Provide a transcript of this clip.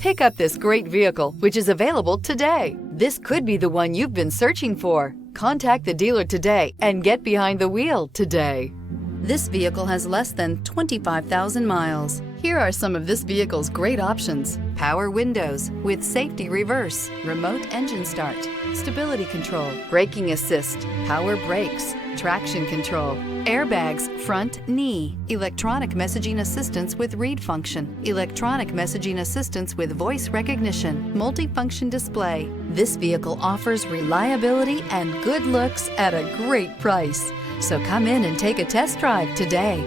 Pick up this great vehicle, which is available today. This could be the one you've been searching for. Contact the dealer today and get behind the wheel today. This vehicle has less than 25,000 miles. Here are some of this vehicle's great options: power windows with safety reverse, remote engine start, stability control, braking assist, power brakes, traction control, airbags, front knee, electronic messaging assistance with read function, electronic messaging assistance with voice recognition, multifunction display. This vehicle offers reliability and good looks at a great price. So come in and take a test drive today.